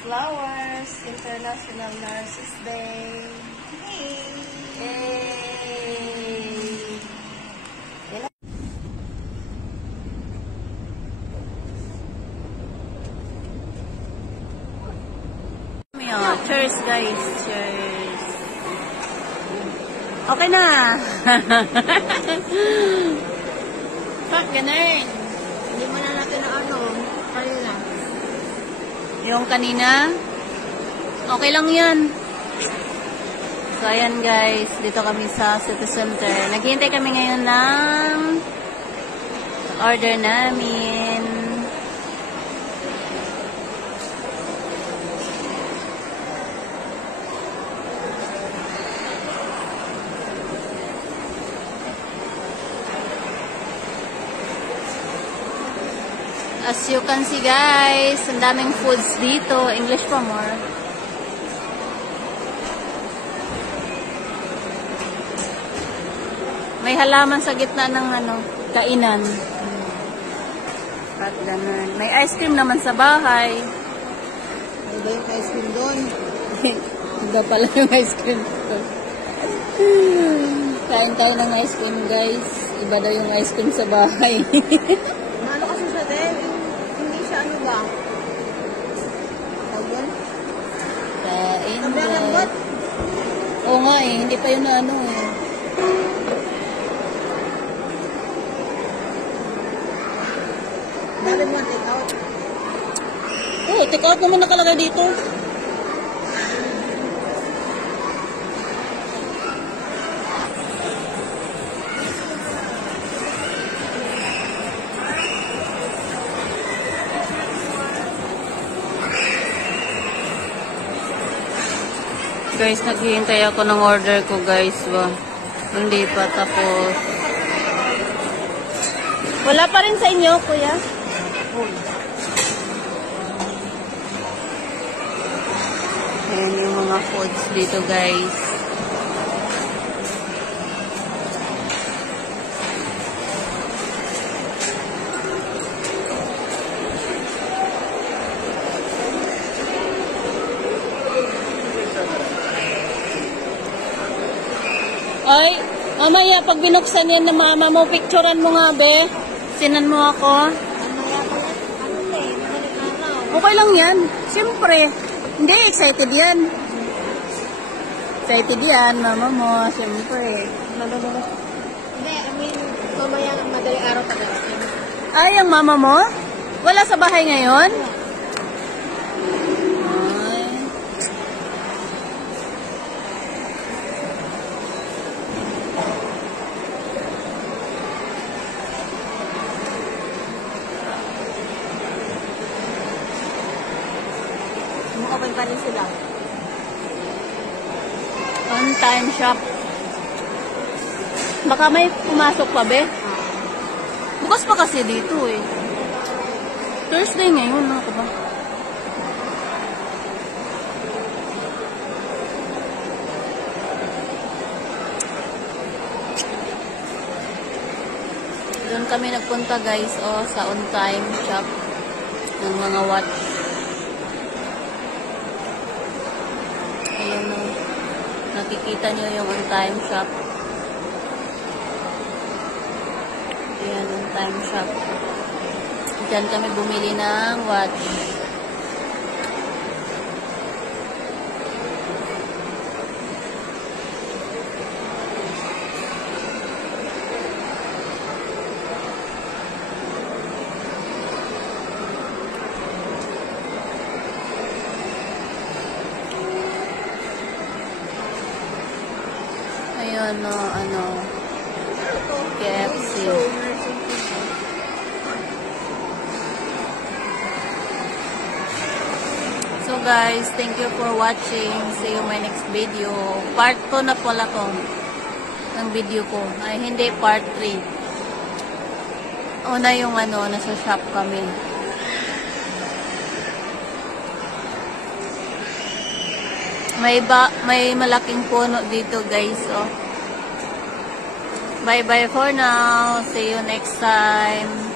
flowers, International Nurses Day. Yay! Cheers guys, cheers. Okay na. Fuck, ganun. Hindi mo na natin na kanina. Yung kanina? Okay lang yan. So, ayan guys. Dito kami sa City Center. Naghihintay kami ngayon ng order namin. As you can see guys, ang daming foods dito. English pa more. May halaman sa gitna ng kainan. At ganun. May ice cream naman sa bahay. Ano ba yung ice cream doon? Iba pala yung ice cream doon. Kain tayo ng ice cream guys. Iba daw yung ice cream sa bahay. Ano kasi siya din? Hindi siya ba? Tawag? Kain Sabi ang lambot? Oo nga eh. Hindi pa yun na eh. Dali mo take out? Oo, take out naman nakalagay dito. Guys, naghihintay ako ng order ko guys. Hindi pa tapos. Wala pa rin sa inyo, kuya? Ayan yung mga foods dito guys. Ay, mamaya pag binuksan yan ng mama mo, picturean mo nga be. Sinan mo ako. Okay lang yan. Siyempre. Hindi, excited yan. Excited yan, mama mo. Siyempre. Hindi, mamaya madaling araw pa natin. Ay, ang mama mo? Wala sa bahay ngayon? Open pa rin sila. On time shop. Baka may pumasok pa be? Bukas pa kasi dito eh. Thursday ngayon, ano ka ba? Doon kami nagpunta guys, sa on time shop ng mga watch. Ayan o. Nakikita nyo yung on-time shop. Ayan, on-time shop. Diyan kami bumili ng watch. Ayun, KFC. So guys, thank you for watching. See you my next video. Part 2 na pala to ng video ko. Ay, hindi part 3. Una yung nasa shop kami. May malaking puno dito guys. Bye bye for now. See you next time.